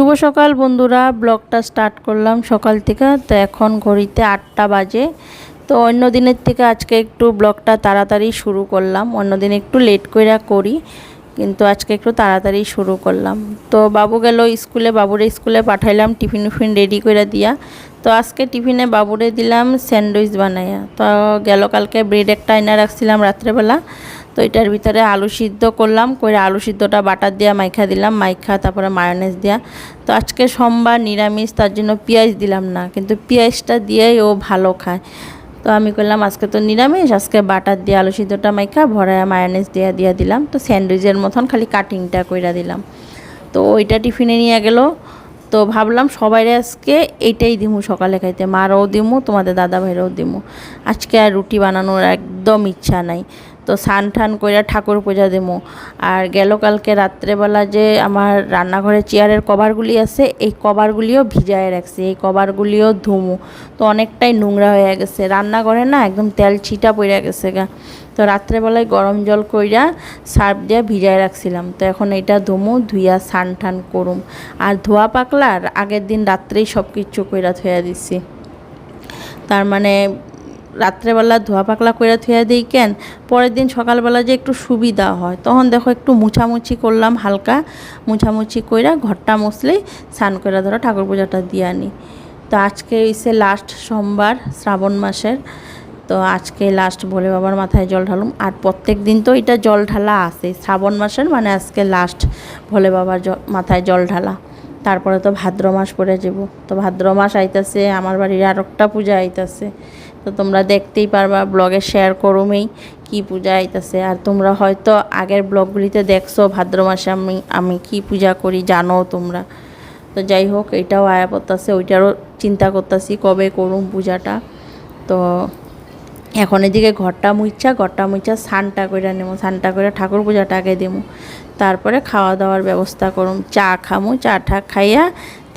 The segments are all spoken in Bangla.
শুভ সকাল বন্ধুরা, ব্লগটা স্টার্ট করলাম সকাল থেকে। তো এখন ঘড়িতে 8টা বাজে। তো অন্য দিনের থেকে আজকে একটু ব্লগটা তাড়াতাড়ি শুরু করলাম। অন্য দিন একটু লেট করে করি, কিন্তু আজকে একটু তাড়াতাড়ি শুরু করলাম। তো বাবু গেল স্কুলে, বাবুরে স্কুলে পাঠাইলাম টিফিন রেডি করে দিয়া। তো আজকে টিফিনে বাবুরে দিলাম স্যান্ডউইচ বানাইয়া। তো গেল কালকে ব্রেড একটা এনে রাখছিলাম রাত্রেবেলা, তো এটার ভিতরে আলু সিদ্ধ করলাম, করে আলু সিদ্ধটা বাটার দিয়া মাইখা দিলাম, মাইখা তারপরে মায়োনেজ দিয়া। তো আজকে সোমবার নিরামিষ, তার জন্য পেঁয়াজ দিলাম না, কিন্তু পেঁয়াজটা দিয়েই ও ভালো খায়। তো আমি করলাম আজকে তো নিরামিষ, আজকে বাটার দিয়ে আলু সিদ্ধটা মাইখা ভরায়া মায়োনেজ দিয়ে দিলাম। তো স্যান্ডউইচের মতন খালি কাটিংটা কইরা দিলাম। তো ওইটা টিফিনে নিয়ে গেল। তো ভাবলাম সবাইরে আজকে এইটাই দিমু সকালে খাইতে, মারও দিমু, তোমাদের দাদা ভাইরাও দিমু। আজকে আর রুটি বানানোর একদম ইচ্ছা নাই। তো স্নান টান কইরা ঠাকুর পূজা দেবো। আর গেল কালকে রাত্রেবেলা যে আমার রান্নাঘরের চেয়ারের কভারগুলি আছে, এই কভারগুলিও ভিজায় রাখছি, এই কভারগুলিও ধুমু। তো অনেকটাই নোংরা হয়ে গেছে রান্নাঘরে, না একদম তেল ছিটা পড়ে গেছে গা। তো রাত্রেবেলায় গরম জল কইরা সার্ফ দিয়ে ভিজায় রাখছিলাম। তো এখন এটা ধুমু, ধুইয়া স্নান টান করুম। আর ধোয়া পাকলার আগের দিন রাত্রেই সব কিছু কইরা থুয়া দিছি। তার মানে রাত্রেবেলা ধোয়া পাকলা কইরা থুয়া দিই কেন, পরের দিন সকালবেলা যে একটু সুবিধা হয়। তখন দেখো একটু মুছামুছি করলাম, হালকা মুছামুছি কইরা ঘরটা মুছলেই স্নান কইরা ধরো ঠাকুর পূজাটা দিয়ে আনি। তো আজকে হইছে লাস্ট সোমবার শ্রাবণ মাসের। তো আজকে লাস্ট ভোলে বাবার মাথায় জল ঢালুম। আর প্রত্যেক দিন তো এটা জল ঢালা আছে শ্রাবণ মাসের, মানে আজকে লাস্ট ভোলে বাবার মাথায় জল ঢালা। তারপরে তো ভাদ্র মাস পড়ে যাব। তো ভাদ্র মাস আইতাছে, আমার বাড়ির আর একটা পূজা আইতাছে। তো তোমরা দেখতেই পারবা, ব্লগে শেয়ার করুমেই কি পূজা আইতাছে। আর তোমরা হয়তো আগের ব্লগগুলিতে দেখছো ভাদ্র মাসে আমি কি পূজা করি, জানো তোমরা। তো যাই হোক, এটাও আয়া পড়তাছে, ওইটারও চিন্তা করতেছি কবে করুম পূজাটা। তো এখন এদিকে ঘরটা মুইচ্ছা স্নানটা করে নেবো, স্নানটা করে ঠাকুর পূজাটা আগে দেবো। তারপরে খাওয়া দাওয়ার ব্যবস্থা করুম, চা খামু, চা ঠা খাইয়া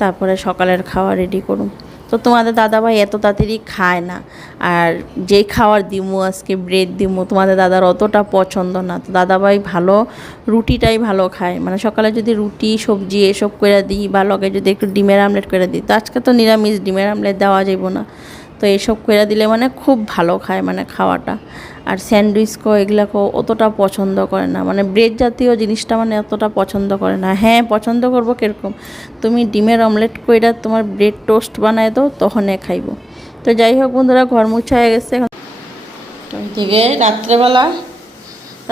তারপরে সকালের খাওয়া রেডি করুম। তো তোমাদের দাদাভাই এত তাড়াতাড়ি খায় না। আর যেই খাওয়ার দিমু আজকে ব্রেড দিমু, তোমাদের দাদার অতটা পছন্দ না। তো দাদাভাই ভালো রুটিটাই ভালো খায়, মানে সকালে যদি রুটি সবজি এসব করে দিই, বা লগে যদি একটু ডিমের আমলেট করে দিই। তো আজকে তো নিরামিষ, ডিমের আমলেট দেওয়া যাইব না। তো এসব করে দিলে মানে খুব ভালো খায়, মানে খাওয়াটা। আর স্যান্ডউইচকেও এগুলাকেও অতটা পছন্দ করে না, মানে ব্রেড জাতীয় জিনিসটা মানে অতটা পছন্দ করে না। হ্যাঁ, পছন্দ করবো কীরকম, তুমি ডিমের অমলেট কইরা তোমার ব্রেড টোস্ট বানায় দাও, তখনই খাইব। তো যাই হোক বন্ধুরা, ঘর মুছা হয়ে গেছে। ওইদিকে রাত্রেবেলা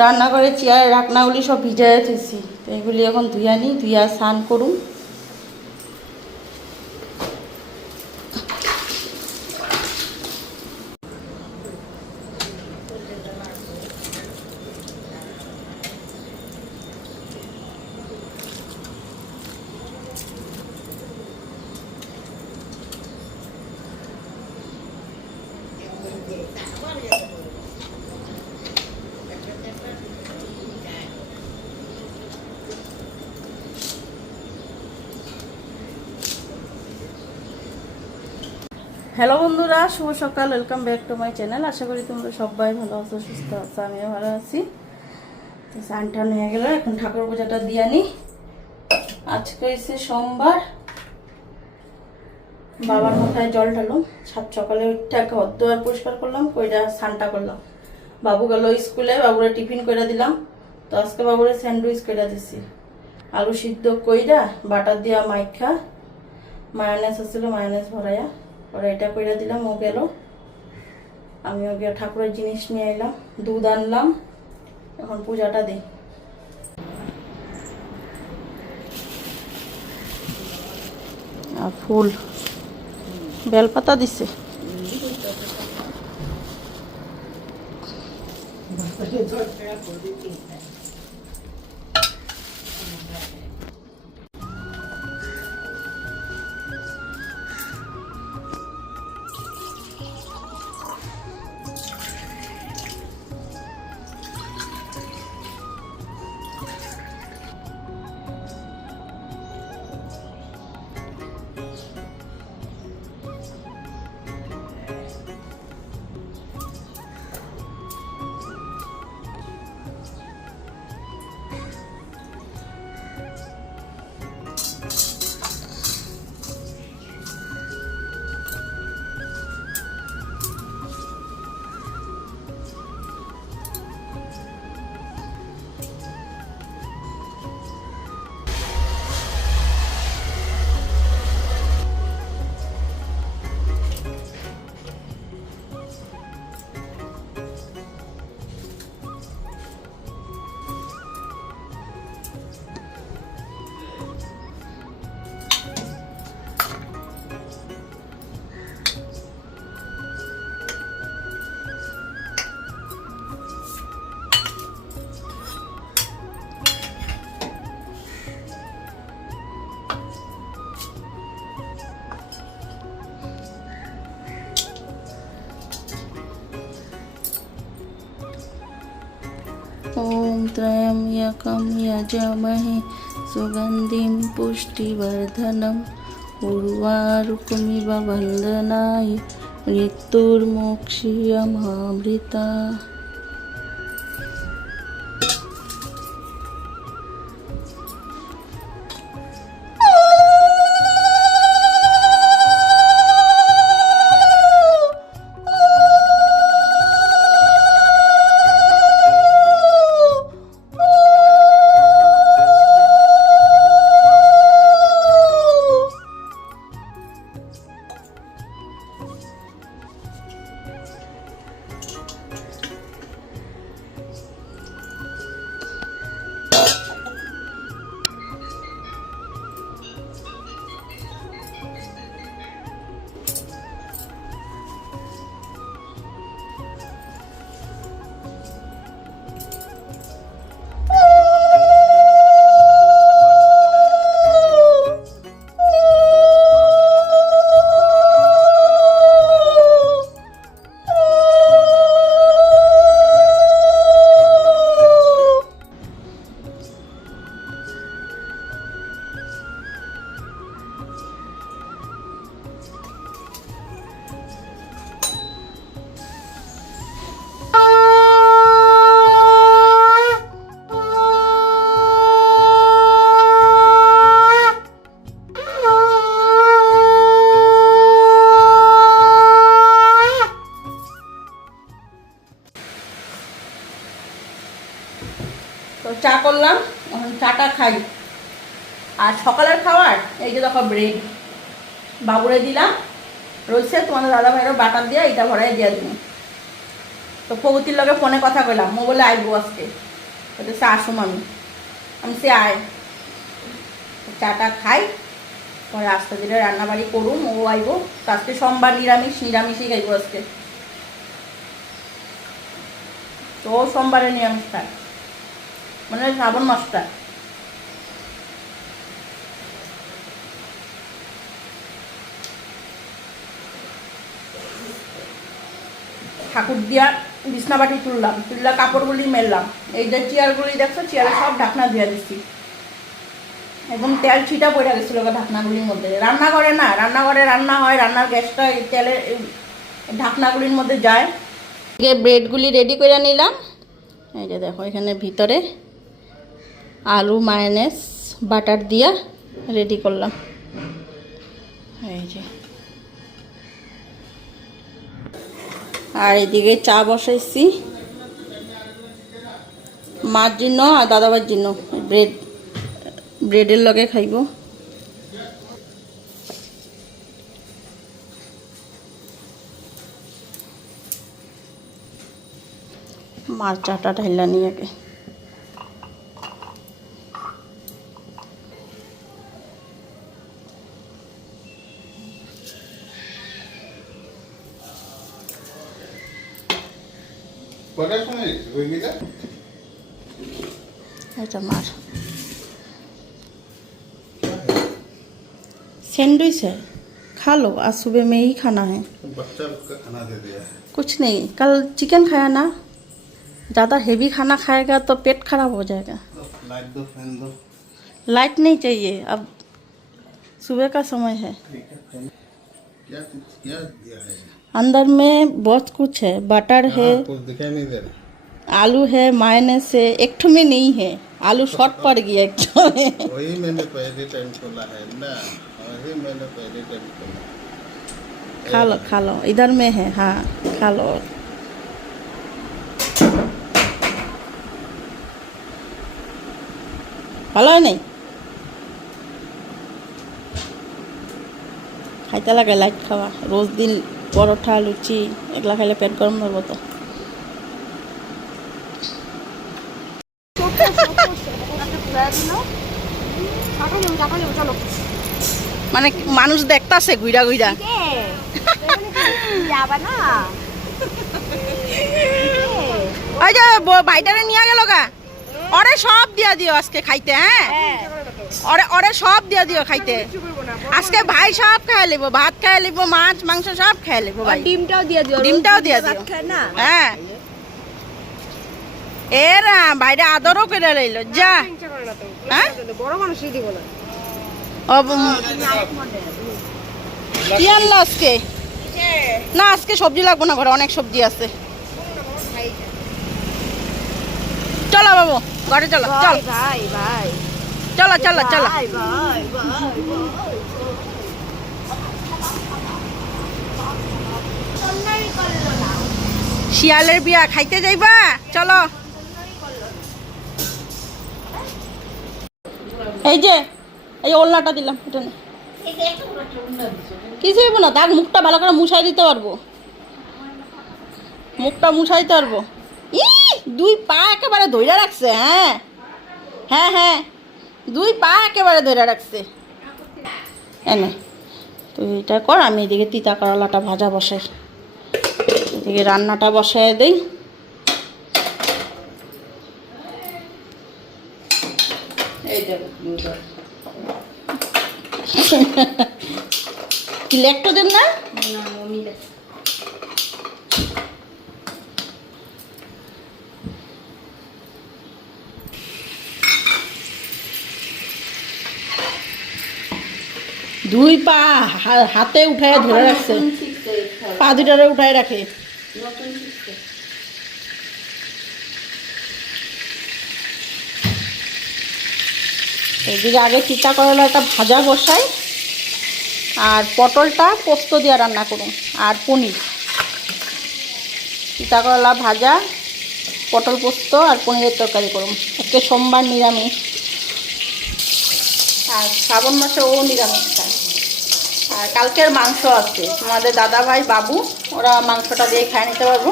রান্নাঘরে চেয়ার ঢাকনাগুলি সব ভিজায় থেছি। তো এগুলি এখন ধুইয়া নিই, ধুইয়া স্নান করুম। হ্যালো বন্ধুরা, শুভ সকাল, welcome back to my channel. আশা করি তোমরা সবাই ভালো আছো, সুস্থ আছো, আমিও ভালো আছি। তো স্নান টান হয়ে গেল, এখন ঠাকুর পূজাটা দিয়ে আনি। আজকে হচ্ছে সোমবার, বাবার মাথায় জল ঢালুম। সকালে উঠে ঘর দুয়ার পরিষ্কার করলাম, কইরা স্নানটা করলাম। বাবু গেল স্কুলে, বাবুরে টিফিন কইরা দিলাম। তো আজকে বাবুরে স্যান্ডউইচ কইরা দিছি, আলু সিদ্ধ কইরা বাটার দিয়া মাইখা, মায়োনেজ হচ্ছিল, মায়োনেজ ভরাইয়া ওরা এটা কইরা দিলাম। ও গেল, আমিও গিয়ে ঠাকুরের জিনিস নিয়ে এলাম, দুধ আনলাম। এখন পূজাটা দিই। আর ফুল বেলপাতা দিছে। त्र्यम्बकं यजामहे सुगन्धिं पुष्टिवर्धनम् उर्वारुकमिव वन्दनाय मृत्युर्मोक्षीयमामृता। তো চা করলাম, এখন চাটা খাই। আর সকালের খাবার এই যে দেখো ব্রেড বাবুরে দিলাম, রয়েছে তোমাদের দাদা ভাইয়েরও বাটার দিয়ে এইটা ভরাই দিয়ে দিব। তো প্রগতির লগে ফোনে কথা কইলাম, ও বলে আইবো আজকে, সে আসুম আমি সে আয়। চাটা খাই, পরে আস্তে ধীরে রান্নাবাড়ি করুম, ও আইবো। তো আজকে সোমবার নিরামিষই খাইবো আজকে। তো ও সোমবারে নিরামিষ খায়, মানে শ্রাবণ মাসটা। ঠাকুর দিয়া বিছনাবাটি তুললাম, কাপড়গুলি মেললাম। এই যে চেয়ারগুলি দেখছো, চেয়ারে সব ঢাকনা দিয়ে দিচ্ছি। একদম তেল ছিটা পড়ে গেছিল ঢাকনাগুলির মধ্যে। রান্নাঘরে না, রান্নাঘরে রান্না হয়, রান্নার গ্যাসটা এই তেলের ঢাকনাগুলির মধ্যে যায়। ব্রেডগুলি রেডি করে নিলাম। এই যে দেখো, এখানে ভিতরে আলু মায়োনেজ বাটার দিয়া রেডি করলাম। এই যে, আর এদিকে চা বসাইছি মার জন্য আর দাদাবার জন্য। ব্রেডের লগে খাইব। মার চাটা ঢাইলা নিয়ে আগে। এটা मार सैंडविच है, खा लो। आज सुबह में ही खाना है। बच्चा का खाना दे दिया है। कुछ नहीं, कल चिकन खाया ना, ज़्यादा हेवी खाना खाएगा तो पेट खराब हो जाएगा। लाइट दो, फैन दो। लाइट नहीं चाहिए, अब सुबह का समय है। क्या क्या दिया है? अंदर में बहुत कुछ है, बटर है, कुछ दिखाई नहीं दे रहा। आलू है, मायोनेज है। एक ठो में नहीं है, आलू शॉर्ट पड़ गया एक ठो में। वही मैंने पहले टाइम खोला है ना, वही मैंने पहले टाइम खोला। खा लो, इधर में है। हाँ, खा लो। ভালো নেই, খাইতে লাগে লাইট খাওয়া। রোজ দিন পরোটা লুচি এগুলা খাইলে পেট গরম ধরবো। তো মানে মানুষ দেখতাছে ঘুরা ঘুরা। ওই যে ভাইটারে নিয়ে গেল গা, ওরে সব দিয়া দিও আজকে খাইতে। হ্যাঁ, ওরে সব দিয়া দিও খাইতে। আজকে ভাই সব খাই লিব, ভাত খাই লিব, মাছ মাংস সব খাই লিব ভাই। ডিমটাও দিয়া দিও, ডিমটাও দিয়া দিও। হ্যাঁ, এরা বাইরে আদরও করে লইল যা। হ্যাঁ বড় মানুষই দিব না। কি আনলো আজকে? না আজকে সবজি লাগবো না, ঘরে অনেক সবজি আছে। চলো বাবু ঘরে চলো, চল ভাই ভাই চলো চলো চলো। ভাই ভাই শিয়ালের বিয়া খাইতে যাইবা? চলো। এই যে এই ওল্লাটা দিলাম, এটা নে। কিছু হইব না, তার মুখটা ভালো করে মুছাই দিতে পারবো, মুখটা মুছাইতে পারবো। ই দুই পা একেবারে ধইরা রাখছে। হ্যাঁ হ্যাঁ হ্যাঁ, দুই পা একেবারে ধইরা রাখছে। এনে তুই এটা কর, আমি এদিকে তিতা করলাটা ভাজা বসাই, এদিকে রান্নাটা বসাই দেই। কি লেখটো দেন না? দুই পা হাতে উঠায় ধরে রাখছে, পা দুটারে উঠায় রাখে। এদিকে আগে চিতা করলাটা ভাজা বসাই, আর পটলটা পোস্ত দিয়ে রান্না করুন, আর পনির। চিতা করলা ভাজা, পটল পোস্ত আর পনিরের তরকারি করুন। আজকে সোমবার নিরামিষ, আর শ্রাবণ মাসে ও নিরামিষ খায়। আর কালকের মাংস আছে, তোমাদের দাদা ভাই বাবু ওরা মাংসটা দিয়ে খায় নিতে পারবো।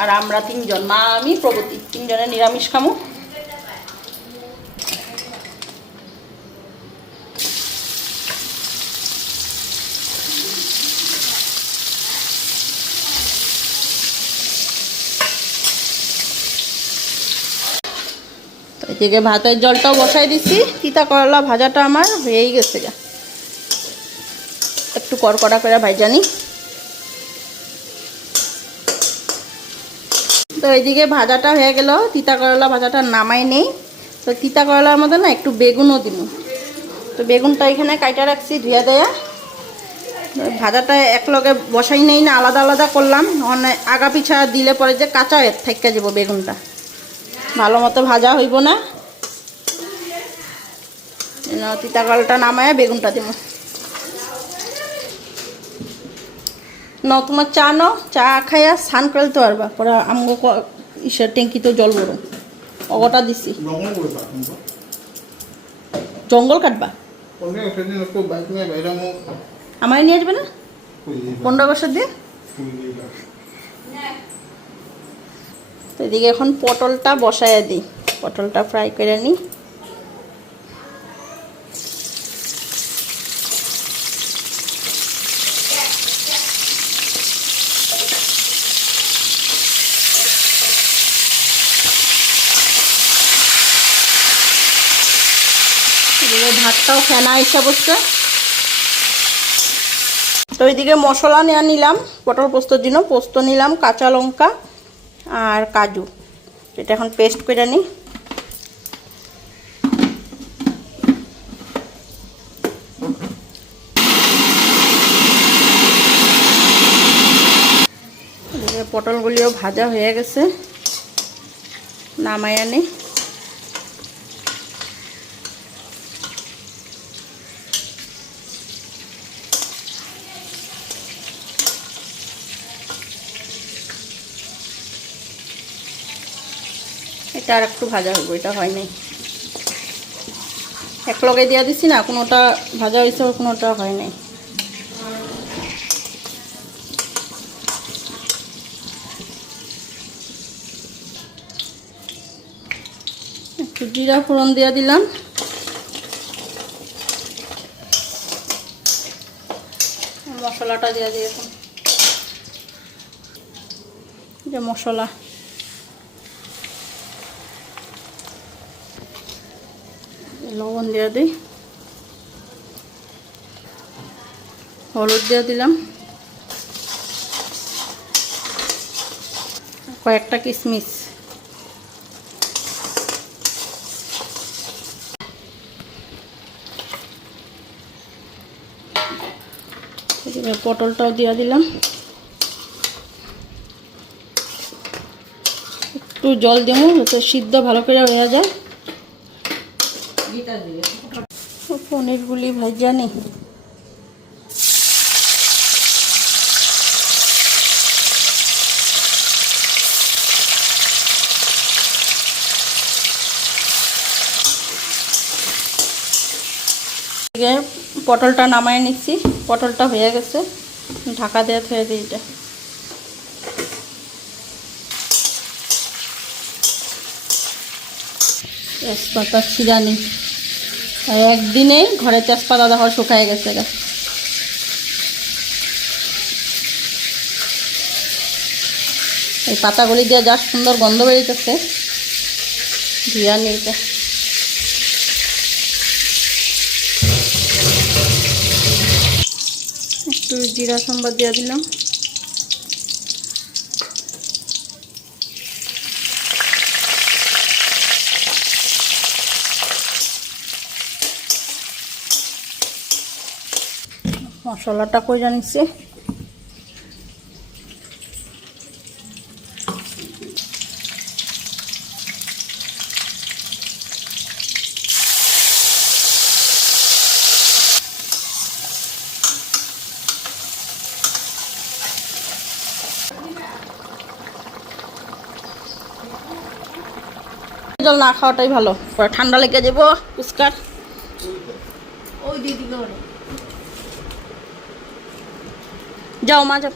আর আমরা তিনজন, মা আমি প্রগতি, তিনজনে নিরামিষ খামু। এদিকে ভাতের জলটাও বসাই দিচ্ছি। তিতা করলা ভাজাটা আমার হয়েই গেছে, যা একটু কড়কড়া করে ভাইজানি। তো এইদিকে ভাজাটা হয়ে গেল, তিতা করলা ভাজাটা নামাই নেই। তো তিতা করলার মধ্যে না একটু বেগুনও দিব। তো বেগুনটা এখানে কাইটা রাখছি ধুয়ে দেয়া। ভাজাটা একলগে বসাই নেই না, আলাদা আলাদা করলাম। মানে আগা পিছা দিলে পরে যে কাঁচা থাইকা যাব, বেগুনটা ভালো মতো ভাজা হইব না। তিতা করলাটা নামায় বেগুনটা দিব। ন তোমার চা নাও, চা খাইয়া স্নান করতে পারবা, পরে আমগো ইসের ট্যাঙ্কিতেও জল বড় অগটা দিছি। জঙ্গল কাটবা? আমার নিয়ে আসবে না 15 বছর দিয়ে? তো এদিকে এখন পটলটা বসাইয়া দিই, পটলটা ফ্রাই করে নিই। ভাতটাও ফেনা হিসাব হচ্ছে। তো এইদিকে মশলা নেওয়া নিলাম পটল পোস্তর জন্য। পোস্ত নিলাম, কাঁচা লঙ্কা আর কাজু, এটা এখন পেস্ট করে নিই। পটলগুলিও ভাজা হয়ে গেছে, নামাই আনি। এটা আর একটু ভাজা হইব, এটা হয় নাই, এক লগে দিয়ে দিচ্ছি না, কোনোটা ভাজা হয়েছে আর কোনোটা হয় নাই। একটু জিরা ফোড়ন দিয়ে দিলাম। মশলাটা দিয়ে দিই এখন, যে মশলা লবণ দিয়ে দিই, হলুদ দিয়ে দিলাম, কয়েকটা কিশমিশ, এদিকে পটলটাও দিয়ে দিলাম, একটু জল দেবো যাতে সিদ্ধ ভালো করে হয়ে যায়। পনিরগুলি ভাজা নেই, পটলটা নামায় নিচ্ছি, পটলটা হয়ে গেছে, ঢাকা দিয়ে ধুয়ে দিই। এটা তেজপাতা ছিঁড়া নেই, একদিনেই ঘরে তেজপাতা দেখো শুকায় গেছে গা। এই পাতাগুলি দিয়ে যা সুন্দর গন্ধ বেরিয়েছে, ধুয়া নেই। এটা একটু জিরা সম্বাদ দিয়ে দিলাম, মশলাটা কই জানিছি, জল না খাওয়াটাই ভালো, পরে ঠান্ডা লেগে যাবো ফুচকার। ওই দিদি যাও মা যাও।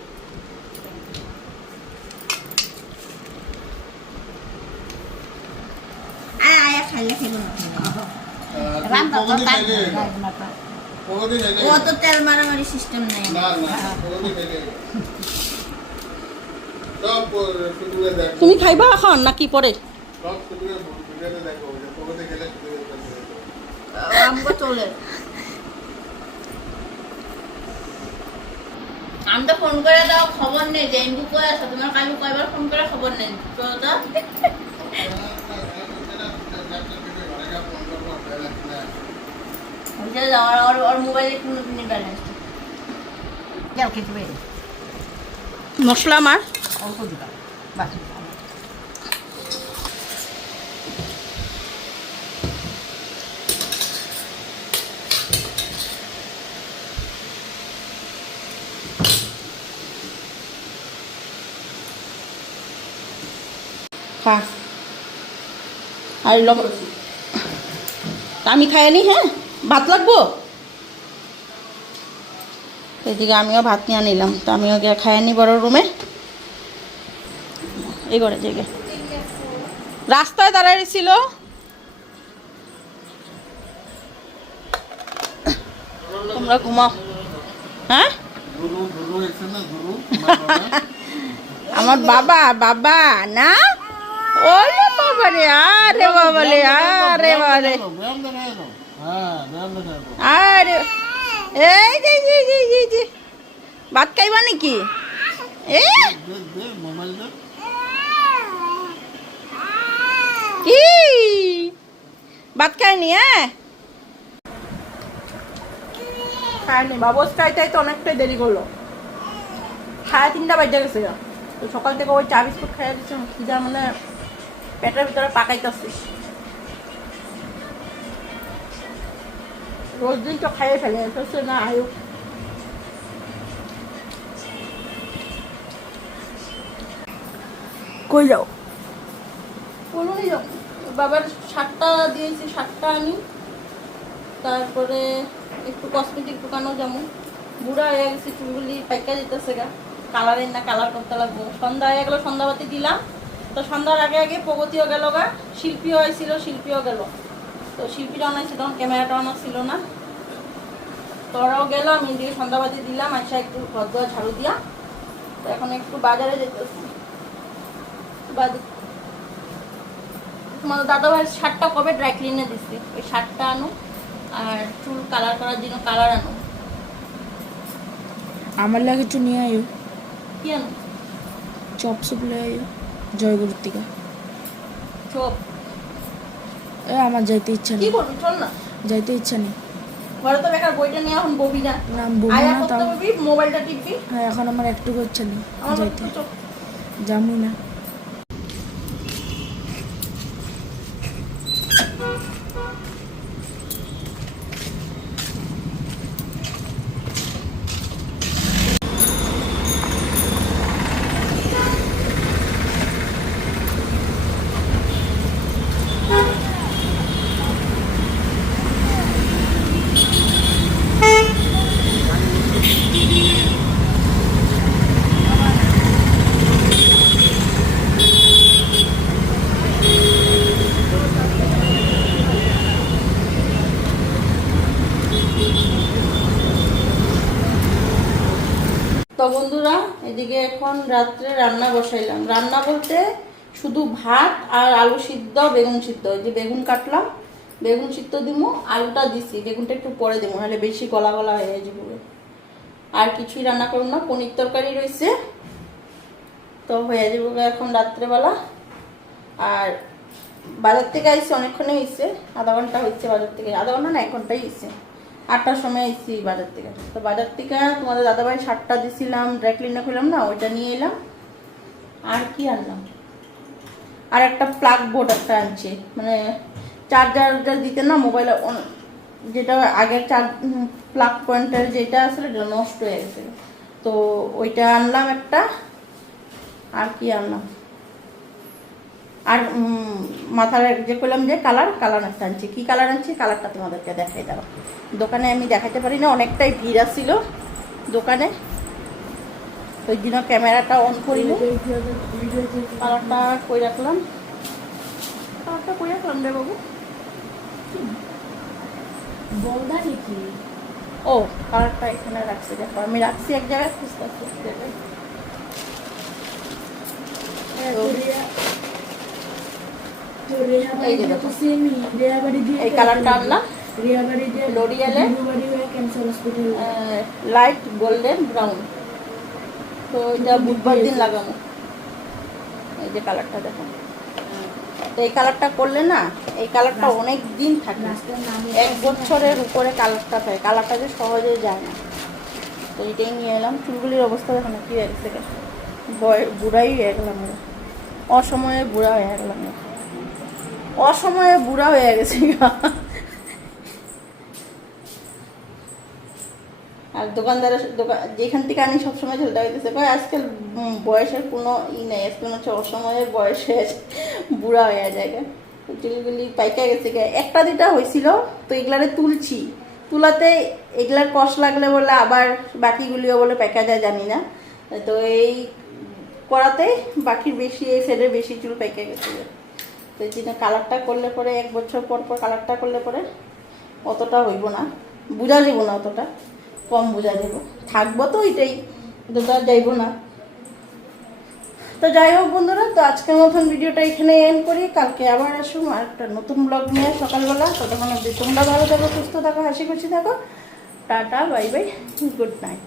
ও তো তেল মারামারি সিস্টেম নাই। তুমি খাইবা এখন নাকি পরে? আমগো চলে। আমি তো ফোন করে দাও, খবর নেই যে ইন্দু কই আছে, তোমার কালু কয়বার ফোন করে খবর নেই তো তো। বুঝে যাও, আর মোবাইলে কোনো দিন ব্যালেন্স যাও খেতে পারি। মশলা আমার অল্প দিবা বাস। খা আর আমি খাই নি। হ্যাঁ ভাত লাগবো, এদিকে আমিও ভাত নিয়ে নিলাম, তো আমিও গিয়ে খাই নি বড় রুমে। এই করে জায়গায় রাস্তায় দাঁড়ায় ছিল, তোমরা ঘুমাও। হ্যাঁ আমার বাবা বাবা না, ওরে বাবা রে, আরে বাবা রে, আরে বাবা রে, আরে এই যে জি জি জি জি ভাত খাইবা নাকি? এ কি ভাত খাইনি? হ্যাঁ খায়নি, বাবস খাইতে তো অনেকটাই দেরি করলো, 3:30 বাজে গেছে। তো সকাল থেকে ওই চা বিস্কুট খাইয়া দিচ্ছে, খিদা মানে পেটের ভিতরে পাকাইতেছে। রোজ দিন তো খাইয়ে ফেলে না আয়ু। কই যাও? বলুনই যাও। বাবার 7টা দিয়েছি, 7টা আনি, তারপরে একটু কসমেটিক দোকানও যাবো। বুড়া হয়ে গেছে, চুলগুলি পাইকা দিতেছে গা, কালারের না কালার করতে লাগবো। সন্ধ্যা হয়ে গেলো, সন্ধ্যাবাতি দিলাম, তো সন্ধ্যার আগে আগে প্রগতিও গেল গা, শিল্পীও হয়েছিল, শিল্পীও গেল। তো শিল্পীটা আনাইছে তখন ক্যামেরাটা আনা ছিল না, তোরাও গেল, আমি দিয়ে সন্ধ্যাবাতি দিলাম, আচ্ছা একটু ঘর দোয়া ঝাড়ু দিয়া। তো এখন একটু বাজারে যেতেছি। তোমাদের দাদাভাইয়ের শার্টটা কবে ড্রাই ক্লিনে দিচ্ছি, ওই শার্টটা আনো, আর চুল কালার করার জন্য কালার আনো। আমার লাগে একটু নিয়ে আয়ো, কি আনো? চপ সুপ লয়ে আয়ো জয়গুরুর থেকে। চপ আমার যাইতে ইচ্ছা কি নেই, করবি, চল না। যাইতে ইচ্ছা নেই। ঘরে তো বেকার বইটা নিয়ে এখন ববি না, না বলবো আয়া না করতে তাও। ববি, মোবাইলটা টিপবি। হ্যাঁ এখন আমার একটু করছে না আমার যাইতে, তো চোখ জামুই না। তো বন্ধুরা, এদিকে এখন রাত্রে রান্না বসাইলাম। রান্না বলতে শুধু ভাত আর আলু সিদ্ধ, বেগুন সিদ্ধ। এই যে বেগুন কাটলাম, বেগুন সিদ্ধ দিমু, আলুটা দিছি, বেগুনটা একটু পরে দিমু, নাহলে বেশি গলা গলা হয়ে যাবে। আর কিছুই রান্না করুন না, পনির তরকারি রয়েছে, তো হয়ে যাবে এখন রাত্রেবেলা। আর বাজার থেকে আইসি অনেকক্ষণে হয়েছে, আধা ঘন্টা হচ্ছে বাজার থেকে, আধা ঘন্টা না 1 ঘন্টাই হয়েছে। 8টার সময় এসেছি বাজার থেকে। তো বাজার থেকে তোমাদের দাদাভাই শার্টটা দিছিলাম, ড্রাই ক্লিনার করলাম না, ওইটা নিয়ে এলাম। আর কি আনলাম, আর একটা প্লাগ বোর্ড একটা আনছি, মানে চার্জারটা দিতে না মোবাইল, যেটা আগের প্লাগ পয়েন্টের যেটা আসলে এটা নষ্ট হয়ে গেছে, তো ওইটা আনলাম একটা। আর কি আনলাম, আর মাথার যে করলাম যে কালার একটা আনছি। কি কালার আনছি, কালারটা তোমাদেরকে দেখাই দাও। দোকানে আমি দেখাতে পারি না, অনেকটাই ভিড় ছিল দোকানে, ওই জন্য ক্যামেরাটা অন করিনি। কালারটা কই রাখলাম, কালারটা কই রাখলাম রে বাবু? বলদা নাকি? ও, কালারটা এখানে রাখছি, দেখো আমি রাখছি এক জায়গায়, খুঁজতে খুঁজতে। এই যে দেখো, এই কালারটা আনলাম, লরিয়ালের লাইট গোল্ডেন ব্রাউন। তো এটা বুধবার দিন লাগানো। এই যে কালারটা দেখো, তো এই কালারটা করলে না, এই কালারটা অনেক দিন থাকে, 1 বছরের উপরে কালারটা থাকে। কালারটা যে সহজে যায় না, তো এটাই নিয়ে এলাম। চুলগুলির অবস্থা দেখো না কি হয়ে গেছে, বুড়াই হয়ে গেলাম, অসময়ে বুড়া হয়ে গেলাম, অসময়ে বুড়া হয়ে গেছে। আর দোকানদারের যেখান থেকে আনি সবসময় ছেলেটা হইতেছে, কয় আজকাল বয়সের কোনো নেই, আজকাল হচ্ছে অসময়ে বয়সে বুড়া হয়ে যায়। তো চুলগুলি পাইকা গেছে, একটা দুটা হয়েছিল, তো এগুলারে তুলছি, তুলাতে এগুলার কষ লাগলে বলে আবার বাকিগুলিও বলে পাইকা যায়, জানি না। তো এই করাতে বাকির বেশি, এই সাইডের বেশি চুল পাইকা গেছে। তো এই জন্য কালারটা করলে পরে 1 বছর পর কালারটা করলে পরে অতটা হইব না, বোঝা যাব না, অতটা কম বোঝা যাব, থাকবো তো এটাই, তো আর যাইব না। তো যাই হোক বন্ধুরা, তো আজকের মতন ভিডিওটা এখানে এন্ড করি। কালকে আবার আসুন আর একটা নতুন ব্লগ নিয়ে সকালবেলা। ততক্ষণ অবধি তোমরা ভালো থাকো, সুস্থ থাকো, হাসি খুশি থাকো। Tata, bye bye, good night.